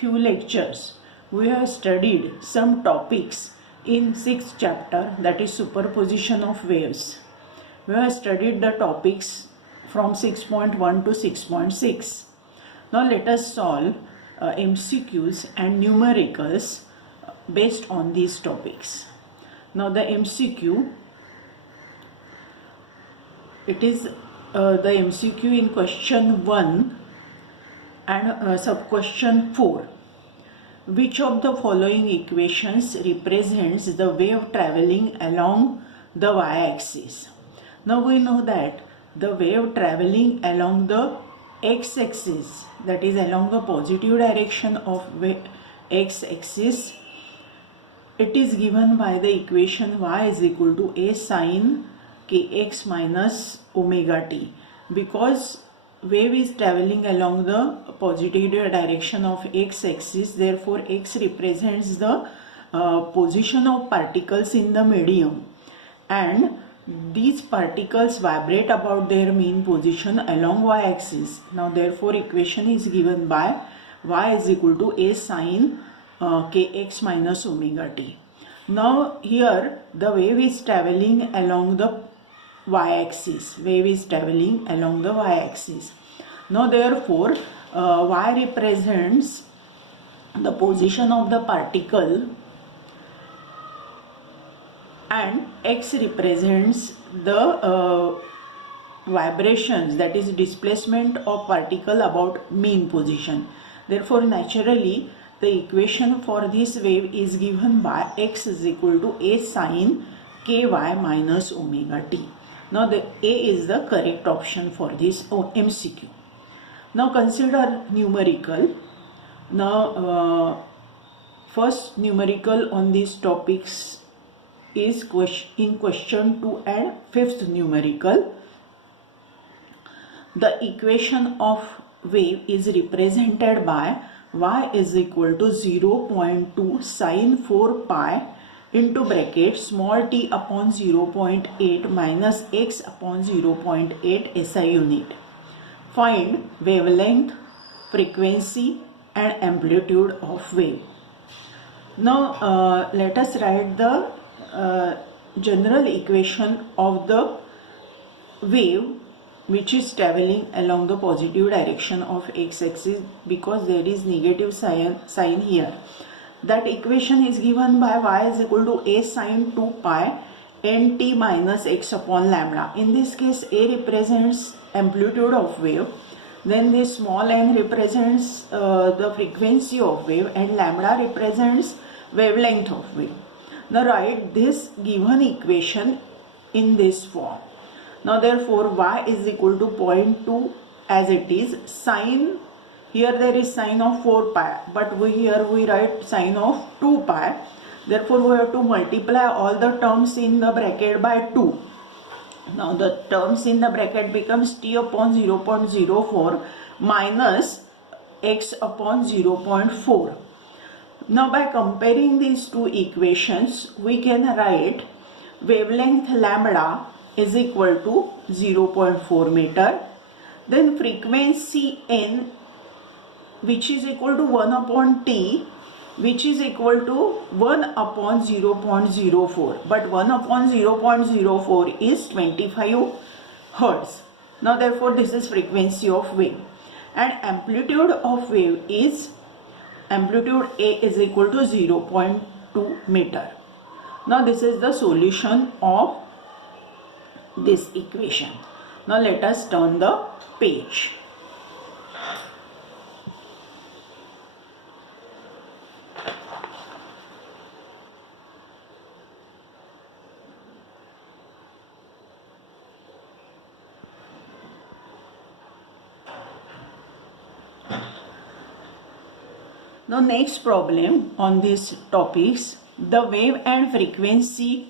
few lectures we have studied some topics in 6th chapter, that is superposition of waves. We have studied the topics from 6.1 to 6.6. Now let us solve MCQs and numericals based on these topics. Now the MCQ, it is the MCQ in question 1 and sub-question 4. Which of the following equations represents the wave traveling along the y-axis? Now we know that the wave traveling along the x-axis, that is along the positive direction of x-axis, it is given by the equation y is equal to a sine kx minus omega t. Because wave is traveling along the positive direction of x-axis, therefore x represents the position of particles in the medium, and these particles vibrate about their mean position along y-axis. Now therefore equation is given by y is equal to a sine kx minus omega t. Now here the wave is traveling along the y-axis. Wave is traveling along the y-axis. Now therefore y represents the position of the particle and x represents the vibrations, that is displacement of particle about mean position. Therefore naturally the equation for this wave is given by x is equal to a sine ky minus omega t. Now the A is the correct option for this MCQ. Now consider numerical. Now first numerical on these topics is in question 2 and 5th numerical. The equation of wave is represented by y is equal to 0.2 sine 4 pi into bracket small t upon 0.8 minus x upon 0.8 SI unit. Find wavelength, frequency and amplitude of wave. Now let us write the general equation of the wave which is traveling along the positive direction of x-axis, because there is negative sign here. That equation is given by y is equal to a sine 2 pi nt minus x upon lambda. In this case a represents amplitude of wave, then this small n represents the frequency of wave, and lambda represents wavelength of wave. Now write this given equation in this form. Now therefore y is equal to 0.2 as it is, sine, here there is sine of 4 pi, but here we write sine of 2 pi. Therefore we have to multiply all the terms in the bracket by 2. Now the terms in the bracket becomes t upon 0.04 minus x upon 0.4. Now by comparing these two equations, we can write wavelength lambda is equal to 0.4 meter, then frequency n which is equal to 1 upon t, which is equal to 1 upon 0.04, but 1 upon 0.04 is 25 hertz. Now therefore this is frequency of wave, and amplitude of wave is amplitude A is equal to 0.2 meter. Now this is the solution of this equation. Now let us turn the page. Now next problem on these topics, the wave and frequency.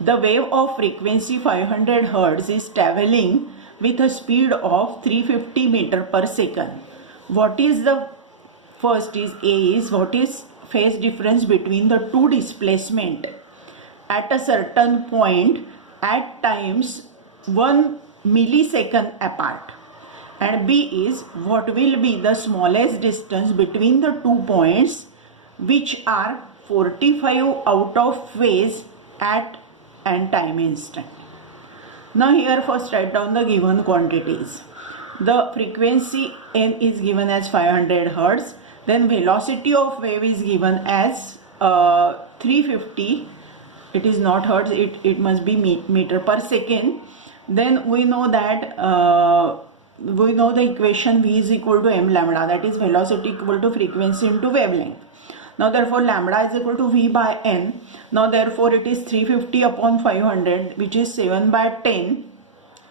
The wave of frequency 500 Hz is traveling with a speed of 350 meter per second. What is the first is A is what is phase difference between the two displacement at a certain point at times 1 millisecond apart. and B is what will be the smallest distance between the 2 points which are 45 out of phase at an time instant. Now here first write down the given quantities. The frequency n is given as 500 Hz. Then velocity of wave is given as 350. It is not Hertz, it must be meter per second. Then we know that we know the equation V is equal to m lambda, that is velocity equal to frequency into wavelength. Now therefore lambda is equal to V by n. Now therefore it is 350 upon 500, which is 7 by 10,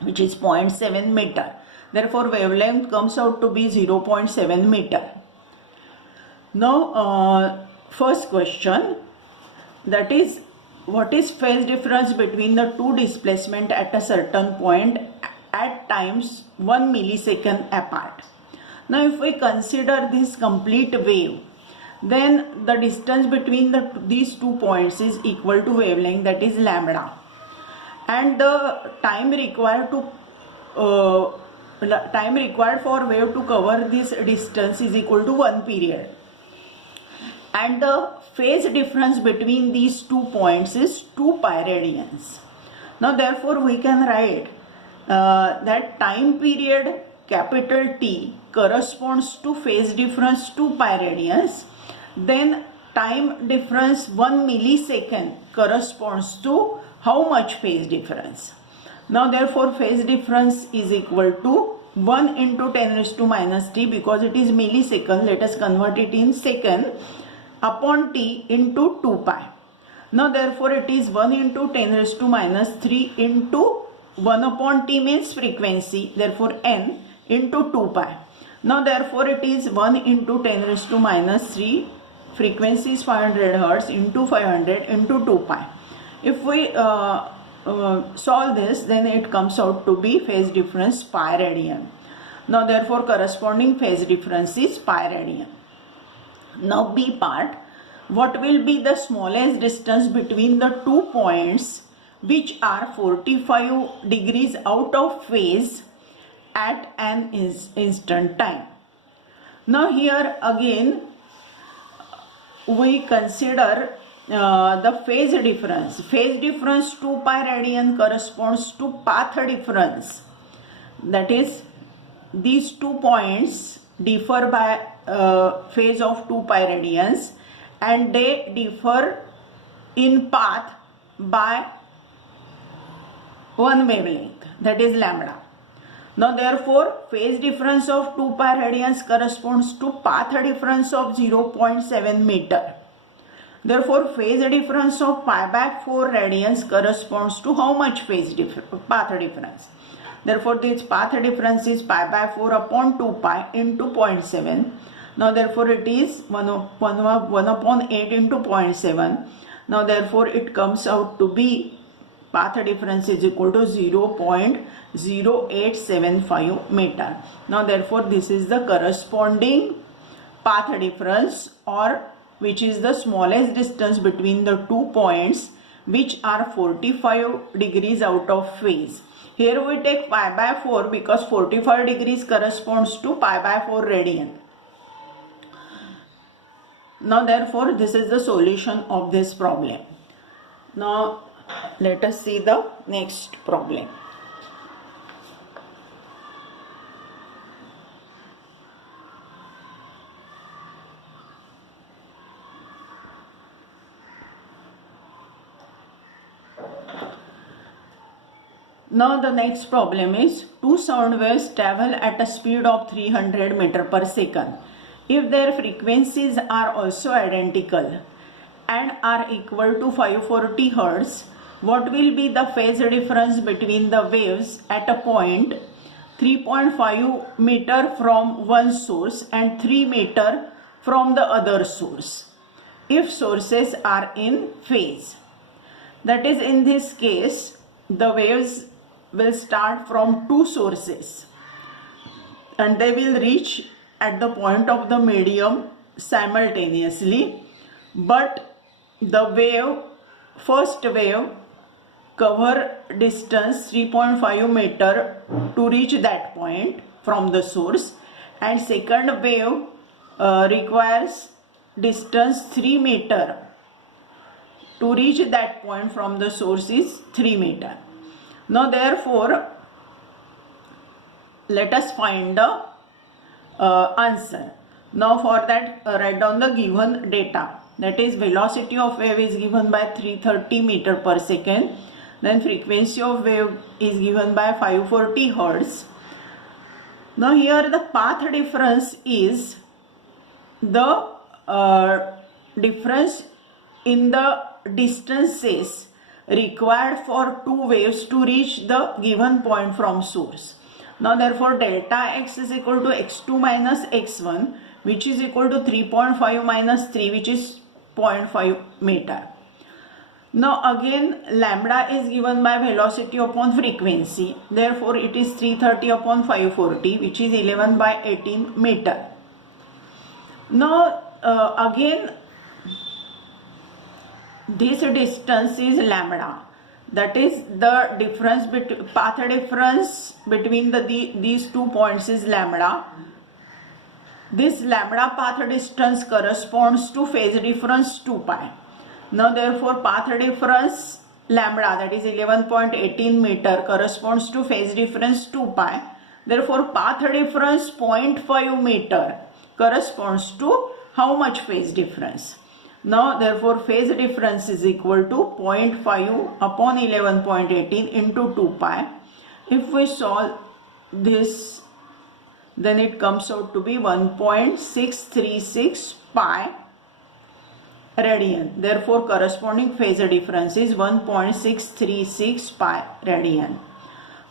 which is 0.7 meter. Therefore wavelength comes out to be 0.7 meter. Now first question, that is what is phase difference between the two displacement at a certain point at times 1 millisecond apart. Now if we consider this complete wave, then the distance between these 2 points is equal to wavelength, that is lambda, and the time required for wave to cover this distance is equal to 1 period, and the phase difference between these 2 points is 2 pi radians. Now therefore we can write that time period capital T corresponds to phase difference 2 pi radians. Then time difference 1 millisecond corresponds to how much phase difference? Now therefore phase difference is equal to 1 into 10 raised to minus t, because it is millisecond, let us convert it in second, upon t into 2 pi. Now therefore it is 1 into 10 raised to minus 3 into 1 upon t means frequency, therefore n into 2 pi. Now therefore it is 1 into 10 raised to minus 3, frequency is 500 Hz, into 500 into 2 pi. If we solve this, then it comes out to be phase difference pi radian. Now therefore corresponding phase difference is pi radian. Now B part, what will be the smallest distance between the 2 points which are 45 degrees out of phase at an instant time? Now here again we consider the phase difference. Phase difference 2 pi radian corresponds to path difference, that is these 2 points differ by phase of 2 pi radians, and they differ in path by 1 wavelength, that is lambda. Now therefore phase difference of 2 pi radians corresponds to path difference of 0.7 meter. Therefore phase difference of pi by 4 radians corresponds to how much path difference? Therefore this path difference is pi by 4 upon 2 pi into 0.7. Now therefore it is 1 upon 8 into 0.7. Now therefore it comes out to be path difference is equal to 0.0875 meter. Now therefore this is the corresponding path difference, or which is the smallest distance between the 2 points which are 45 degrees out of phase. Here we take pi by 4 because 45 degrees corresponds to pi by 4 radian. Now therefore this is the solution of this problem. Now let us see the next problem. Now the next problem is, two sound waves travel at a speed of 300 meter per second. If their frequencies are also identical and are equal to 540 Hz, what will be the phase difference between the waves at a point 3.5 meter from one source and 3 meter from the other source, if sources are in phase? That is, in this case the waves will start from two sources and they will reach at the point of the medium simultaneously, but the first wave cover distance 3.5 meter to reach that point from the source, and second wave requires distance 3 meter to reach that point from the source is 3 meter. Now therefore let us find the answer. Now for that write down the given data, that is velocity of wave is given by 330 meter per second, then frequency of wave is given by 540 hertz. Now here the path difference is the difference in the distances required for two waves to reach the given point from source. Now therefore delta x is equal to x2 minus x1, which is equal to 3.5 minus 3, which is 0.5 meter. Now again lambda is given by velocity upon frequency, therefore it is 330 upon 540, which is 11 by 18 meter. Now again this distance is lambda, that is the difference between path difference between these 2 points is lambda. This lambda path distance corresponds to phase difference 2 pi. Now therefore path difference lambda, that is 11.18 meter, corresponds to phase difference 2 pi. Therefore path difference 0.5 meter corresponds to how much phase difference? Now therefore phase difference is equal to 0.5 upon 11.18 into 2 pi. If we solve this, then it comes out to be 1.636 pi radian. Therefore corresponding phase difference is 1.636 pi radian.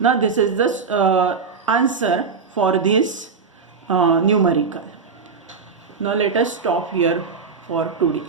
Now this is the answer for this numerical. Now let us stop here for today.